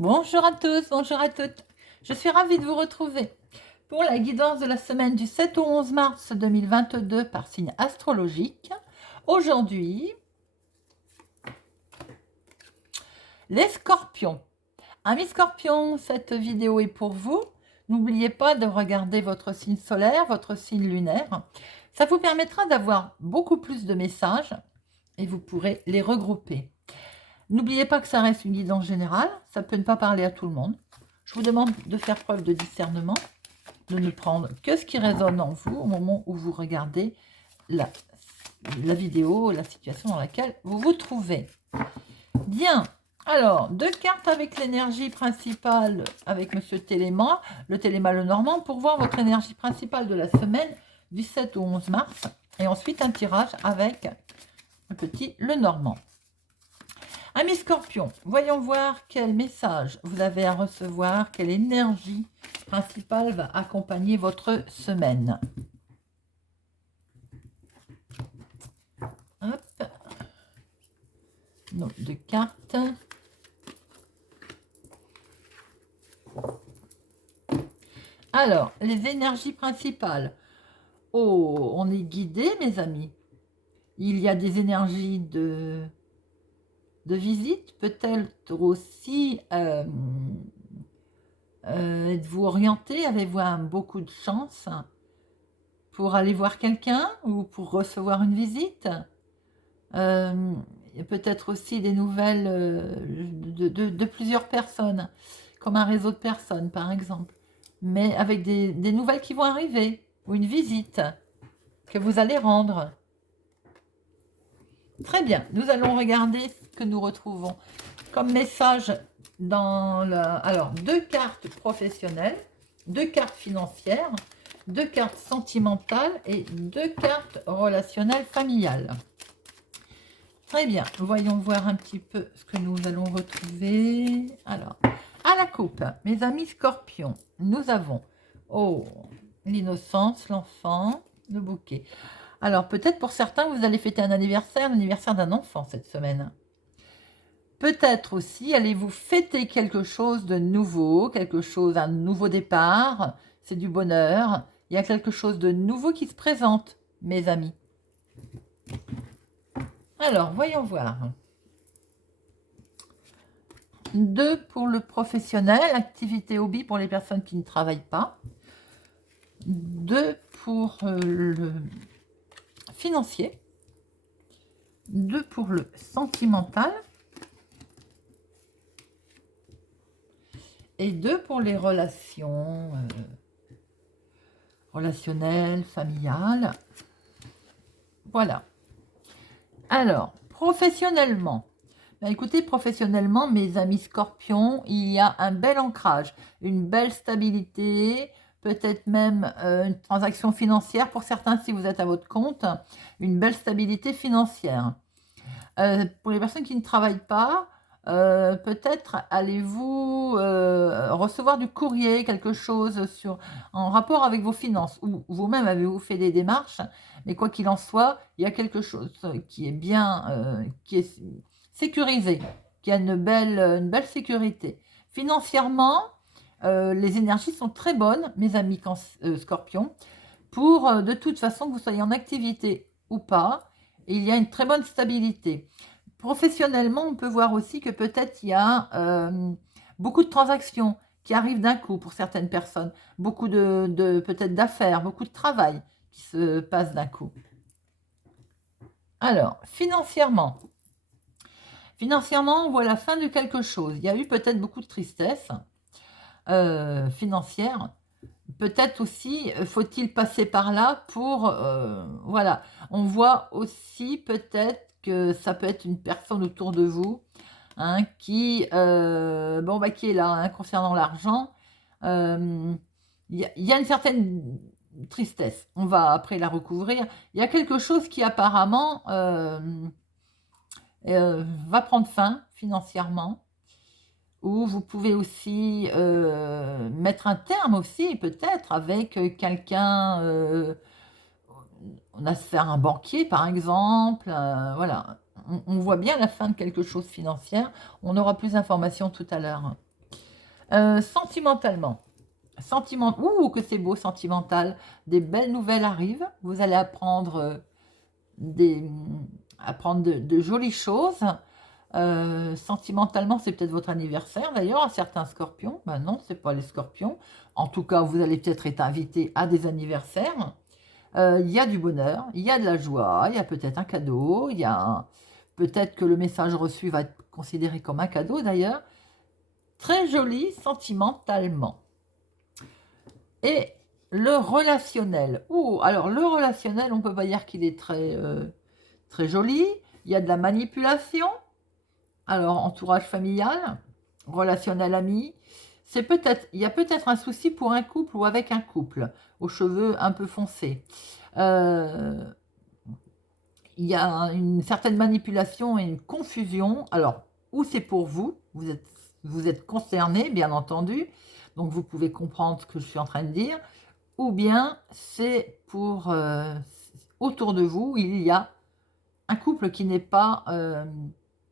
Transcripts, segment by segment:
Bonjour à tous, bonjour à toutes. Je suis ravie de vous retrouver pour la guidance de la semaine du 7 au 11 mars 2022 par signe astrologique. Aujourd'hui, les scorpions. Amis scorpions, cette vidéo est pour vous. N'oubliez pas de regarder votre signe solaire, votre signe lunaire. Ça vous permettra d'avoir beaucoup plus de messages et vous pourrez les regrouper. N'oubliez pas que ça reste une guidance générale, ça peut ne pas parler à tout le monde. Je vous demande de faire preuve de discernement, de ne prendre que ce qui résonne en vous au moment où vous regardez la vidéo, la situation dans laquelle vous vous trouvez. Bien, alors, 2 cartes avec l'énergie principale avec Monsieur Téléma, le Téléma le Normand, pour voir votre énergie principale de la semaine du 7 au 11 mars. Et ensuite, un tirage avec un petit le Normand. Amis Scorpions, voyons voir quel message vous avez à recevoir, quelle énergie principale va accompagner votre semaine. Hop. Nos 2 cartes. Alors, les énergies principales. Oh, on est guidé, mes amis. Il y a des énergies de visite, peut-être aussi êtes-vous orienté, avez-vous beaucoup de chance pour aller voir quelqu'un ou pour recevoir une visite. Peut-être aussi des nouvelles de plusieurs personnes, comme un réseau de personnes par exemple, mais avec des nouvelles qui vont arriver, ou une visite que vous allez rendre. Très bien, nous allons regarder ce que nous retrouvons comme message dans la... Alors, 2 cartes professionnelles, 2 cartes financières, 2 cartes sentimentales et 2 cartes relationnelles familiales. Très bien, voyons voir un petit peu ce que nous allons retrouver. Alors, à la coupe, mes amis scorpions, nous avons l'innocence, l'enfant, le bouquet. Alors, peut-être pour certains, vous allez fêter un anniversaire, l'anniversaire d'un enfant cette semaine. Peut-être aussi, allez-vous fêter quelque chose de nouveau, un nouveau départ, c'est du bonheur. Il y a quelque chose de nouveau qui se présente, mes amis. Alors, voyons voir. 2 pour le professionnel, activité hobby pour les personnes qui ne travaillent pas. 2 pour le financier. 2 pour le sentimental. Et 2 pour les relations relationnelles, familiales. Voilà. Alors, professionnellement. Ben écoutez, professionnellement, mes amis scorpions, il y a un bel ancrage, une belle stabilité, peut-être même une transaction financière pour certains si vous êtes à votre compte, une belle stabilité financière. Pour les personnes qui ne travaillent pas, peut-être allez-vous recevoir du courrier, quelque chose en rapport avec vos finances, ou vous-même avez-vous fait des démarches, mais quoi qu'il en soit, il y a quelque chose qui est bien, qui est sécurisé, qui a une belle sécurité. Financièrement, les énergies sont très bonnes, mes amis scorpions, pour de toute façon que vous soyez en activité ou pas, et il y a une très bonne stabilité. Professionnellement, on peut voir aussi que peut-être il y a beaucoup de transactions qui arrivent d'un coup pour certaines personnes, beaucoup de peut-être d'affaires, beaucoup de travail qui se passe d'un coup. Alors, financièrement, on voit la fin de quelque chose. Il y a eu peut-être beaucoup de tristesse financière. Peut-être aussi, faut-il passer par là pour... voilà. On voit aussi peut-être que ça peut être une personne autour de vous qui, qui est là concernant l'argent. Il y a une certaine tristesse. On va après la recouvrir. Il y a quelque chose qui apparemment va prendre fin financièrement. Ou vous pouvez aussi mettre un terme aussi, peut-être, avec quelqu'un, on a affaire à un banquier, par exemple, voilà. On voit bien la fin de quelque chose financière. On aura plus d'informations tout à l'heure. Sentimentalement. Ouh, que c'est beau, sentimental. Des belles nouvelles arrivent. Vous allez apprendre, de jolies choses. Sentimentalement, c'est peut-être votre anniversaire d'ailleurs, à certains scorpions. Ben non, c'est pas les scorpions. En tout cas, vous allez peut-être être invité à des anniversaires. Il y a du bonheur, il y a de la joie, il y a peut-être un cadeau, peut-être que le message reçu va être considéré comme un cadeau d'ailleurs. Très joli sentimentalement. Et le relationnel. Ouh, alors le relationnel, on peut pas dire qu'il est très joli. Il y a de la manipulation. Alors, entourage familial, relationnel ami. Il y a peut-être un souci pour un couple ou avec un couple, aux cheveux un peu foncés. Il y a une certaine manipulation et une confusion. Alors, ou c'est pour vous, vous êtes concerné, bien entendu, donc vous pouvez comprendre ce que je suis en train de dire, ou bien c'est pour autour de vous, il y a un couple qui n'est pas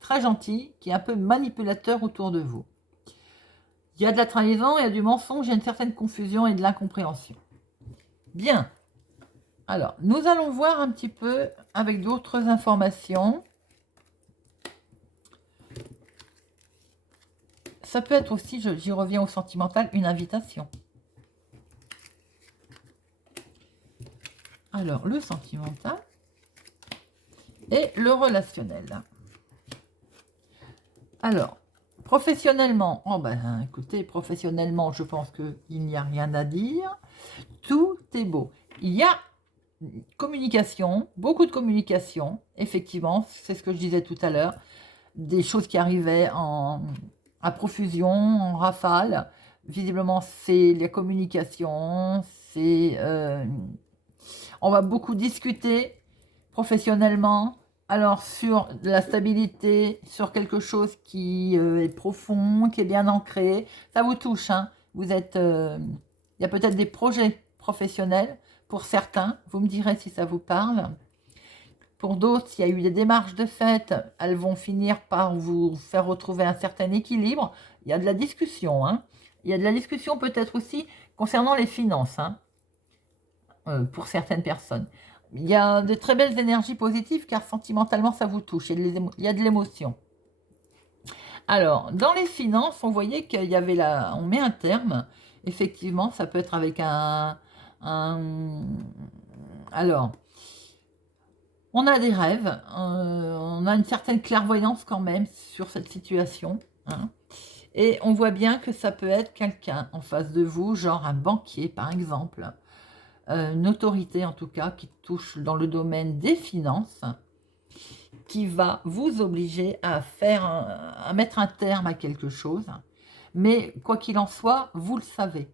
très gentil, qui est un peu manipulateur autour de vous. Il y a de la trahison, il y a du mensonge, il y a une certaine confusion et de l'incompréhension. Bien. Alors, nous allons voir un petit peu avec d'autres informations. Ça peut être aussi, j'y reviens au sentimental, une invitation. Alors, le sentimental et le relationnel. Alors, professionnellement, oh ben, écoutez, professionnellement, je pense qu'il n'y a rien à dire. Tout est beau. Il y a communication, beaucoup de communication, effectivement, c'est ce que je disais tout à l'heure, des choses qui arrivaient à profusion, en rafale. Visiblement, c'est la communication, on va beaucoup discuter professionnellement. Alors, sur la stabilité, sur quelque chose qui est profond, qui est bien ancré, ça vous touche, hein. Il y a peut-être des projets professionnels pour certains. Vous me direz si ça vous parle. Pour d'autres, il y a eu des démarches de fait. Elles vont finir par vous faire retrouver un certain équilibre. Il y a de la discussion, hein. Il y a de la discussion peut-être aussi concernant les finances, hein, pour certaines personnes. Il y a de très belles énergies positives car sentimentalement ça vous touche, il y a de l'émotion. Alors, dans les finances, on voyait qu'il y avait on met un terme, effectivement, ça peut être avec alors, on a des rêves, on a une certaine clairvoyance quand même sur cette situation, hein, et on voit bien que ça peut être quelqu'un en face de vous, genre un banquier par exemple, une autorité en tout cas qui touche dans le domaine des finances, qui va vous obliger à mettre un terme à quelque chose. Mais quoi qu'il en soit, vous le savez.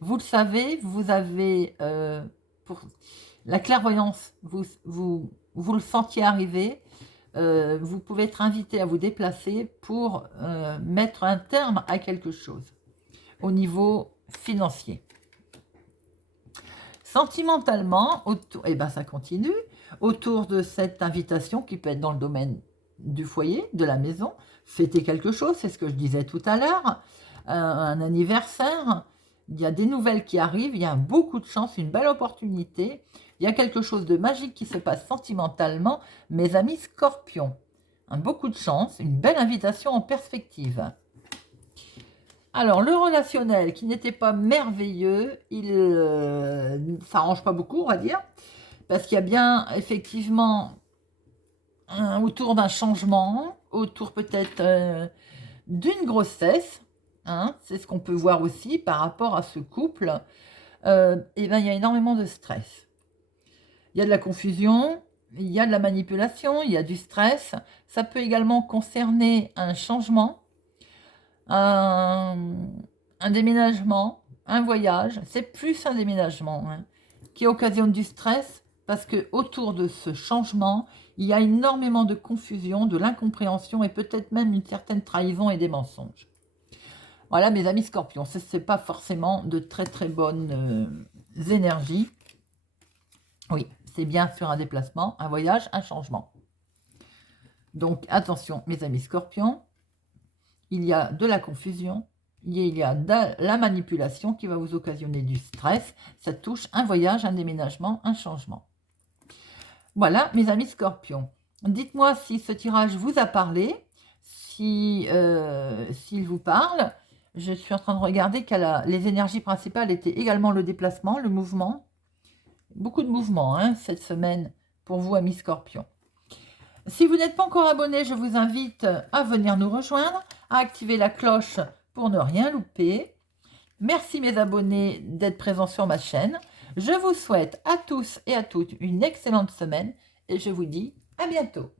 Vous le savez, vous avez pour la clairvoyance, vous le sentiez arriver. Vous pouvez être invité à vous déplacer pour mettre un terme à quelque chose au niveau financier. Sentimentalement, et ben ça continue, autour de cette invitation qui peut être dans le domaine du foyer, de la maison, fêter quelque chose, c'est ce que je disais tout à l'heure, un anniversaire, il y a des nouvelles qui arrivent, il y a beaucoup de chance, une belle opportunité, il y a quelque chose de magique qui se passe sentimentalement, mes amis scorpions, beaucoup de chance, une belle invitation en perspective. Alors, le relationnel qui n'était pas merveilleux, il ne s'arrange pas beaucoup, on va dire, parce qu'il y a bien, effectivement, autour d'un changement, autour peut-être d'une grossesse, hein, c'est ce qu'on peut voir aussi par rapport à ce couple, et ben, il y a énormément de stress. Il y a de la confusion, il y a de la manipulation, il y a du stress. Ça peut également concerner un changement, un déménagement, un voyage, c'est plus un déménagement, hein, qui occasionne du stress parce que autour de ce changement, il y a énormément de confusion, de l'incompréhension et peut-être même une certaine trahison et des mensonges. Voilà mes amis scorpions, ce n'est pas forcément de très très bonnes énergies. Oui, c'est bien sur un déplacement, un voyage, un changement. Donc attention mes amis scorpions, il y a de la confusion, il y a la manipulation qui va vous occasionner du stress. Ça touche un voyage, un déménagement, un changement. Voilà, mes amis scorpions. Dites-moi si ce tirage vous a parlé, s'il vous parle. Je suis en train de regarder que les énergies principales étaient également le déplacement, le mouvement. Beaucoup de mouvements cette semaine pour vous, amis scorpions. Si vous n'êtes pas encore abonné, je vous invite à venir nous rejoindre, à activer la cloche pour ne rien louper. Merci mes abonnés d'être présents sur ma chaîne. Je vous souhaite à tous et à toutes une excellente semaine et je vous dis à bientôt.